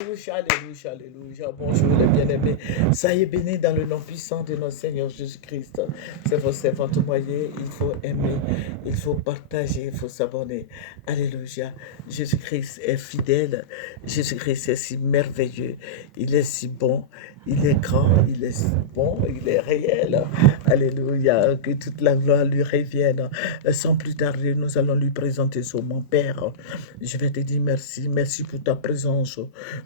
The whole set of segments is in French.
Alléluia, alléluia, alléluia. Bonjour les bien-aimés. Soyez bénis dans le nom puissant de notre Seigneur Jésus-Christ. C'est votre servante moyen. Il faut aimer, il faut partager, il faut s'abonner. Alléluia. Jésus-Christ est fidèle. Jésus-Christ est si merveilleux. Il est si bon. Il est grand, il est si bon, il est réel. Alléluia. Que toute la gloire lui revienne. Sans plus tarder, nous allons lui présenter son mon Père. Je vais te dire merci. Merci pour ta présence.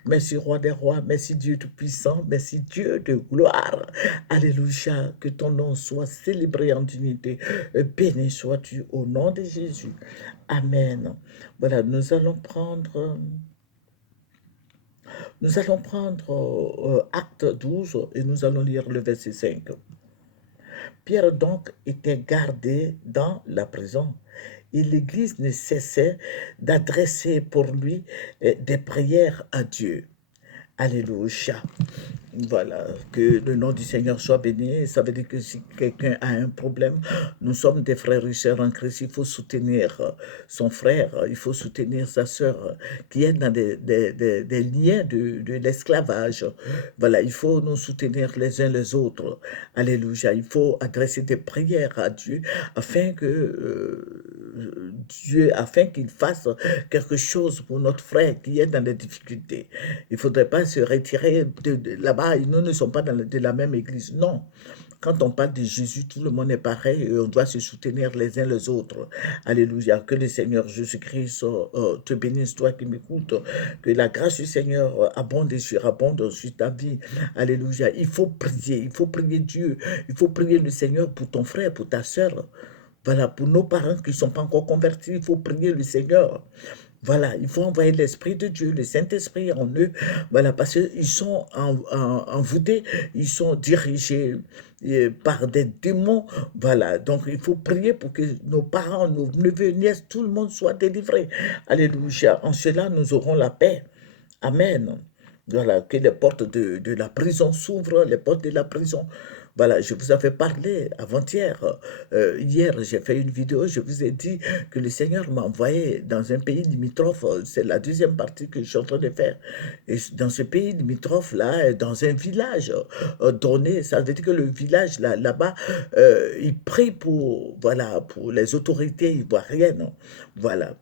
Merci, roi des rois. Merci, Dieu Tout-Puissant. Merci, Dieu de gloire. Alléluia. Que ton nom soit célébré en dignité. Béni sois-tu au nom de Jésus. Amen. Voilà, nous allons prendre acte 12 et nous allons lire le verset 5. Pierre donc était gardé dans la prison et l'Église ne cessait d'adresser pour lui des prières à Dieu. Alléluia. Voilà, que le nom du Seigneur soit béni. Ça veut dire que si quelqu'un a un problème, nous sommes des frères et sœurs en Christ. Il faut soutenir son frère, il faut soutenir sa sœur qui est dans des liens de l'esclavage. Voilà, il faut nous soutenir les uns les autres. Alléluia. Il faut adresser des prières à Dieu afin que afin qu'il fasse quelque chose pour notre frère qui est dans des difficultés. Il ne faudrait pas se retirer de là-bas. Nous ne sommes pas de la même église. Non. Quand on parle de Jésus, tout le monde est pareil et on doit se soutenir les uns les autres. Alléluia. Que le Seigneur Jésus-Christ te bénisse, toi qui m'écoutes. Que la grâce du Seigneur abonde sur ta vie. Alléluia. Il faut prier Dieu. Il faut prier le Seigneur pour ton frère, pour ta soeur. Voilà, pour nos parents qui ne sont pas encore convertis, il faut prier le Seigneur. Voilà, il faut envoyer l'Esprit de Dieu, le Saint-Esprit en eux. Voilà, parce qu'ils sont envoûtés, ils sont dirigés par des démons. Voilà, donc il faut prier pour que nos parents, nos neveux, nièces, tout le monde soit délivré. Alléluia. En cela, nous aurons la paix. Amen. Voilà, que les portes de la prison s'ouvrent, les portes de la prison. Voilà, je vous avais parlé avant-hier. Hier, j'ai fait une vidéo, je vous ai dit que le Seigneur m'a envoyé dans un pays limitrophe. C'est la deuxième partie que je suis en train de faire. Et dans ce pays limitrophe-là, dans un village donné, ça veut dire que le village là-bas, il prie pour, voilà, pour les autorités ivoiriennes. Voilà.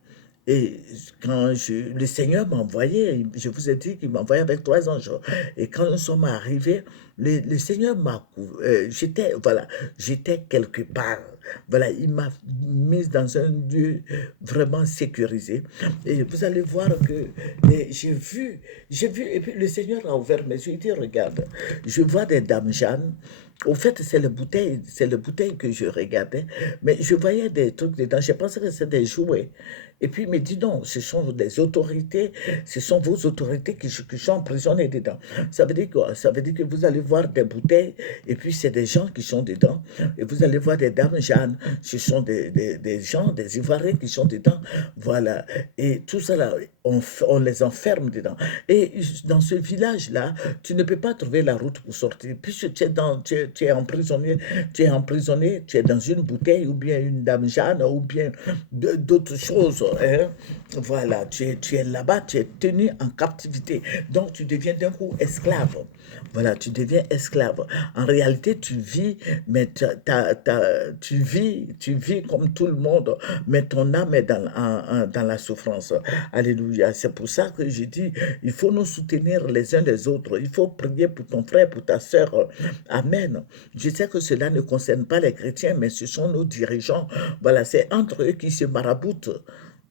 Et quand le Seigneur m'a envoyé, je vous ai dit qu'il m'a envoyé avec 3 anges. Et quand nous sommes arrivés, le Seigneur m'a... j'étais quelque part. Voilà, il m'a mis dans un lieu vraiment sécurisé. Et vous allez voir que et puis le Seigneur a ouvert mes yeux. Il dit, regarde, je vois des dames Jeanne. Au fait, c'est les bouteilles que je regardais, mais je voyais des trucs dedans. Je pensais que c'était des jouets. Et puis il me dit non, ce sont des autorités, ce sont vos autorités qui sont emprisonnées dedans. Ça veut dire quoi? Ça veut dire que vous allez voir des bouteilles, et puis c'est des gens qui sont dedans. Et vous allez voir des dames Jeanne, ce sont des gens, des Ivoiriens qui sont dedans. Voilà. Et tout ça là, on les enferme dedans. Et dans ce village-là, tu ne peux pas trouver la route pour sortir. Puisque tu es emprisonné, tu es dans une bouteille, ou bien une dame Jeanne, ou bien d'autres choses. Hein. Voilà, tu es là-bas, tu es tenu en captivité. Donc tu deviens d'un coup esclave. Voilà, tu deviens esclave. En réalité, tu vis, mais tu vis comme tout le monde, mais ton âme est dans la souffrance. Alléluia. C'est pour ça que je dis, il faut nous soutenir les uns les autres. Il faut prier pour ton frère, pour ta sœur. Amen. Je sais que cela ne concerne pas les chrétiens, mais ce sont nos dirigeants. Voilà, c'est entre eux qui se maraboutent.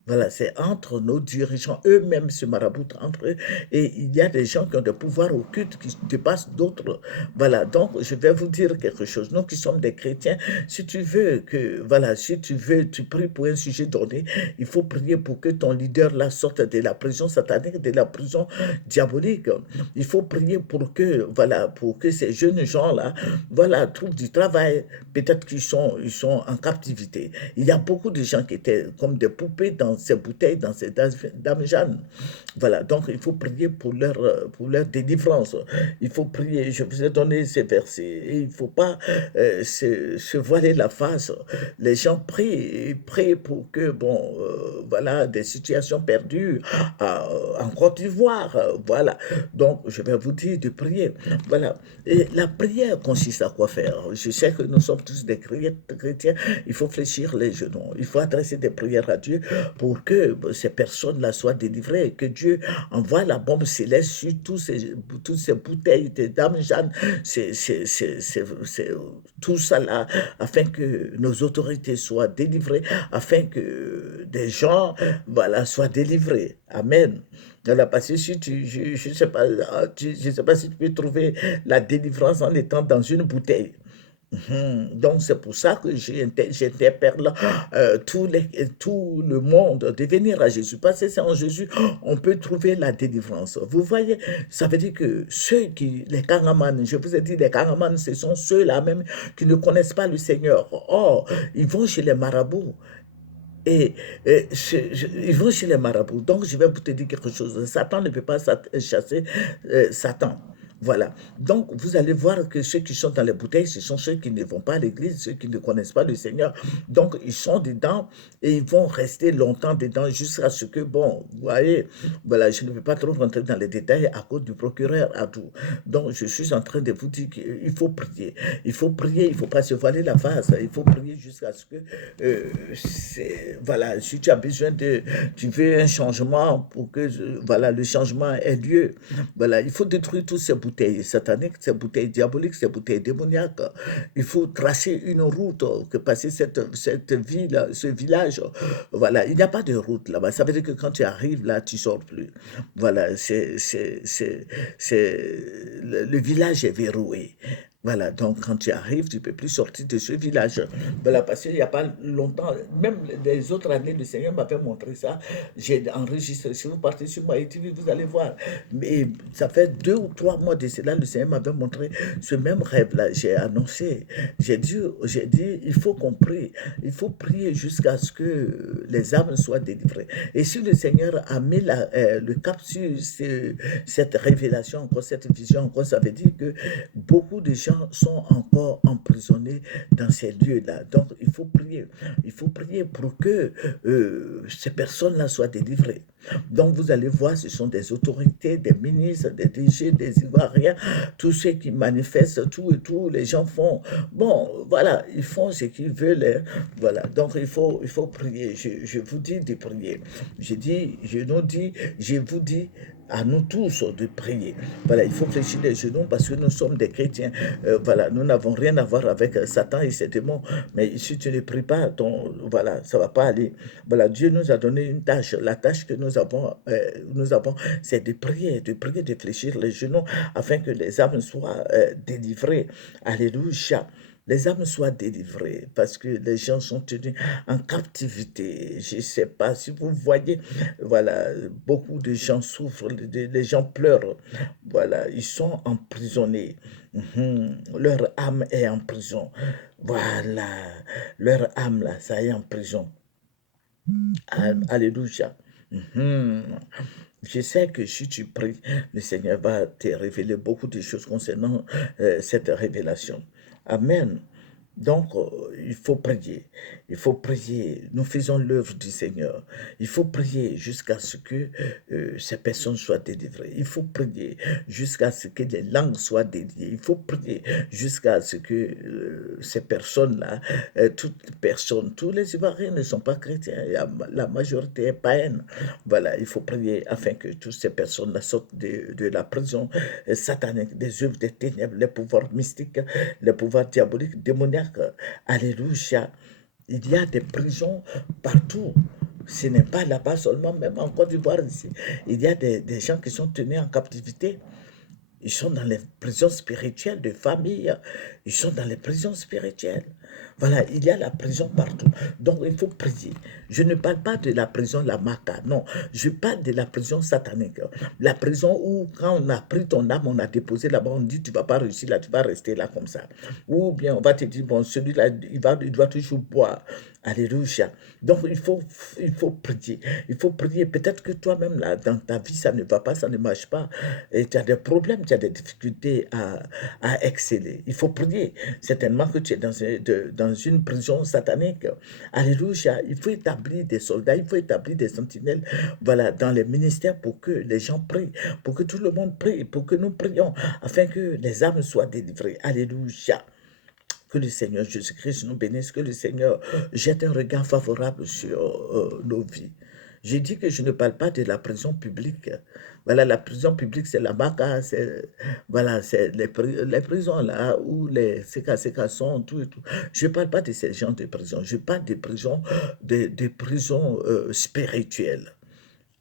Voilà, c'est entre nos dirigeants, eux-mêmes se maraboutent entre eux. Et il y a des gens qui ont des pouvoirs occultes qui dépassent d'autres. Voilà, donc je vais vous dire quelque chose. Nous qui sommes des chrétiens, si tu veux tu pries pour un sujet donné, il faut prier pour que ton leader là sorte de la prison satanique, de la prison diabolique. Il faut prier pour que ces jeunes gens-là, voilà, trouvent du travail. Peut-être ils sont en captivité. Il y a beaucoup de gens qui étaient comme des poupées dans ces bouteilles, dans ces damjans. Voilà, donc il faut prier pour leur délivrance. Il faut prier, je vous ai donné ces versets, et il ne faut pas se voiler la face. Les gens prient, prient pour que, bon, voilà, des situations perdues en Côte d'Ivoire, voilà. Donc, je vais vous dire de prier, voilà. Et la prière consiste à quoi faire? Je sais que nous sommes tous des chrétiens, il faut fléchir les genoux, il faut adresser des prières à Dieu pour que ces personnes-là soient délivrées, que Dieu envoie la bombe céleste sur toutes ces bouteilles de Dame Jeanne, tout ça là, afin que nos autorités soient délivrées, afin que des gens, voilà, soient délivrés. Amen. Voilà, parce que si je ne sais pas, je sais pas si tu peux trouver la délivrance en étant dans une bouteille. Donc, c'est pour ça que j'interpelle tout le monde de venir à Jésus. Parce que c'est en Jésus on peut trouver la délivrance. Vous voyez, ça veut dire que les caramans, je vous ai dit, les caramans, ce sont ceux-là même qui ne connaissent pas le Seigneur. Or, ils vont chez les marabouts. Et, ils vont chez les marabouts. Donc, je vais vous te dire quelque chose. Satan ne peut pas chasser Satan. Voilà. Donc, vous allez voir que ceux qui sont dans les bouteilles, ce sont ceux qui ne vont pas à l'église, ceux qui ne connaissent pas le Seigneur. Donc, ils sont dedans et ils vont rester longtemps dedans jusqu'à ce que, bon, vous voyez, voilà, je ne peux pas trop rentrer dans les détails à cause du procureur à tout. Donc, je suis en train de vous dire qu'il faut prier. Il faut prier, il ne faut pas se voiler la face. Il faut prier jusqu'à ce que, voilà, si tu as besoin tu veux un changement pour que, voilà, le changement ait lieu. Voilà, il faut détruire tous ces bouteilles sataniques, ces bouteilles diaboliques, ces bouteilles démoniaques. Il faut tracer une route que passer cette ville, ce village. Voilà, il n'y a pas de route là-bas. Ça veut dire que quand tu arrives là, tu ne sors plus. Voilà, le village est verrouillé. Voilà, donc quand tu arrives, tu ne peux plus sortir de ce village. Voilà, parce qu'il n'y a pas longtemps, même les autres années, le Seigneur m'avait montré ça. J'ai enregistré. Si vous partez sur ma TV, vous allez voir. Mais ça fait 2 ou 3 mois de cela, le Seigneur m'avait montré ce même rêve-là. J'ai annoncé, j'ai dit, il faut qu'on prie. Il faut prier jusqu'à ce que les âmes soient délivrées. Et si le Seigneur a mis le cap sur cette révélation, encore cette vision, encore, ça veut dire que beaucoup de gens sont encore emprisonnés dans ces lieux-là. Donc, il faut prier. Il faut prier pour que ces personnes-là soient délivrées. Donc, vous allez voir, ce sont des autorités, des ministres, des DG, des Ivoiriens, tous ceux qui manifestent tout et tout. Les gens font, bon, voilà, ils font ce qu'ils veulent. Hein. Voilà, donc il faut prier. Je vous dis de prier. Je vous dis à nous tous de prier. Voilà, il faut fléchir les genoux parce que nous sommes des chrétiens. Voilà, nous n'avons rien à voir avec Satan et ses démons. Mais si tu ne pries pas, voilà, ça ne va pas aller. Voilà, Dieu nous a donné une tâche. La tâche que nous avons, c'est de prier, de fléchir les genoux afin que les âmes soient délivrées. Alléluia. Les âmes soient délivrées parce que les gens sont tenus en captivité. Je ne sais pas si vous voyez, voilà, beaucoup de gens souffrent, les gens pleurent. Voilà, ils sont emprisonnés. Leur âme est en prison. Voilà, leur âme là, ça est en prison. Alléluia. Je sais que si tu pries, le Seigneur va te révéler beaucoup de choses concernant cette révélation. Amen. Donc, il faut prier. Il faut prier. Nous faisons l'œuvre du Seigneur. Il faut prier jusqu'à ce que ces personnes soient délivrées. Il faut prier jusqu'à ce que les langues soient déliées. Il faut prier jusqu'à ce que ces personnes-là, toutes personnes, tous les Ivoiriens ne sont pas chrétiens. La majorité est païenne. Voilà, il faut prier afin que toutes ces personnes-là sortent de la prison satanique, des œuvres des ténèbres, les pouvoirs mystiques, les pouvoirs diaboliques, démoniaques. Alléluia. Il y a des prisons partout. Ce n'est pas là-bas seulement, même en Côte d'Ivoire ici. Il y a des gens qui sont tenus en captivité. Ils sont dans les prisons spirituelles de famille. Ils sont dans les prisons spirituelles. Voilà, il y a la prison partout. Donc, il faut prier. Je ne parle pas de la prison la maca, non. Je parle de la prison satanique. La prison où, quand on a pris ton âme, on a déposé là-bas, on dit, tu ne vas pas réussir là, tu vas rester là comme ça. Ou bien, on va te dire, bon, celui-là, il doit toujours boire. Alléluia. Donc, il faut prier. Il faut prier. Peut-être que toi-même, là, dans ta vie, ça ne va pas, ça ne marche pas. Et tu as des problèmes, tu as des difficultés à exceller. Il faut prier. Certainement que tu es dans une prison satanique. Alléluia. Il faut établir des soldats, il faut établir des sentinelles, voilà, dans les ministères pour que les gens prient, pour que tout le monde prie, pour que nous prions, afin que les âmes soient délivrées. Alléluia. Que le Seigneur Jésus-Christ nous bénisse, que le Seigneur jette un regard favorable sur nos vies. J'ai dit que je ne parle pas de la prison publique. Voilà, la prison publique, c'est la maca, c'est voilà, c'est les prisons là où les CK sont, tout et tout. Je ne parle pas de ces gens de prison, je parle des prisons, des prisons spirituelles.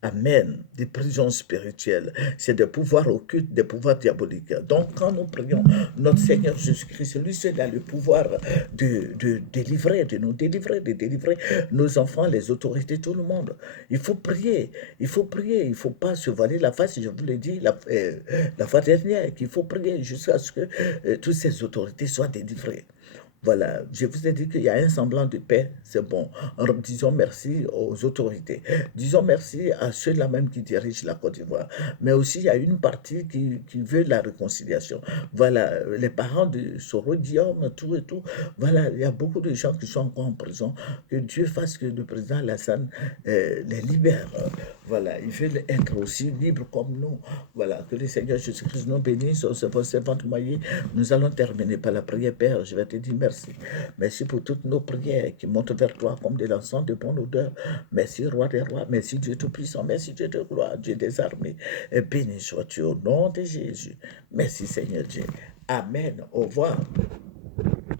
Amen. Des prisons spirituelles. C'est des pouvoirs occultes, des pouvoirs diaboliques. Donc, quand nous prions, notre Seigneur Jésus-Christ, lui seul a le pouvoir de délivrer, de nous délivrer, de délivrer nos enfants, les autorités, tout le monde. Il faut prier. Il faut prier. Il ne faut pas se voiler la face. Je vous l'ai dit la fois dernière, qu'il faut prier jusqu'à ce que toutes ces autorités soient délivrées. Voilà, je vous ai dit qu'il y a un semblant de paix, c'est bon. Disons merci aux autorités. Disons merci à ceux-là même qui dirigent la Côte d'Ivoire. Mais aussi, il y a une partie qui veut la réconciliation. Voilà, les parents de Soro Guillaume, tout et tout. Voilà, il y a beaucoup de gens qui sont encore en prison. Que Dieu fasse que le président Alassane les libère. Voilà, ils veulent être aussi libres comme nous. Voilà, que le Seigneur Jésus-Christ nous bénisse. Au servante Maillé, nous allons terminer par la prière, Père. Je vais te dire merci. Merci pour toutes nos prières qui montent vers toi comme de l'encens de bonne odeur. Merci, Roi des rois. Merci, Dieu Tout-Puissant. Merci, Dieu de gloire, Dieu des armées. Et béni sois-tu au nom de Jésus. Merci, Seigneur Dieu. Amen. Au revoir.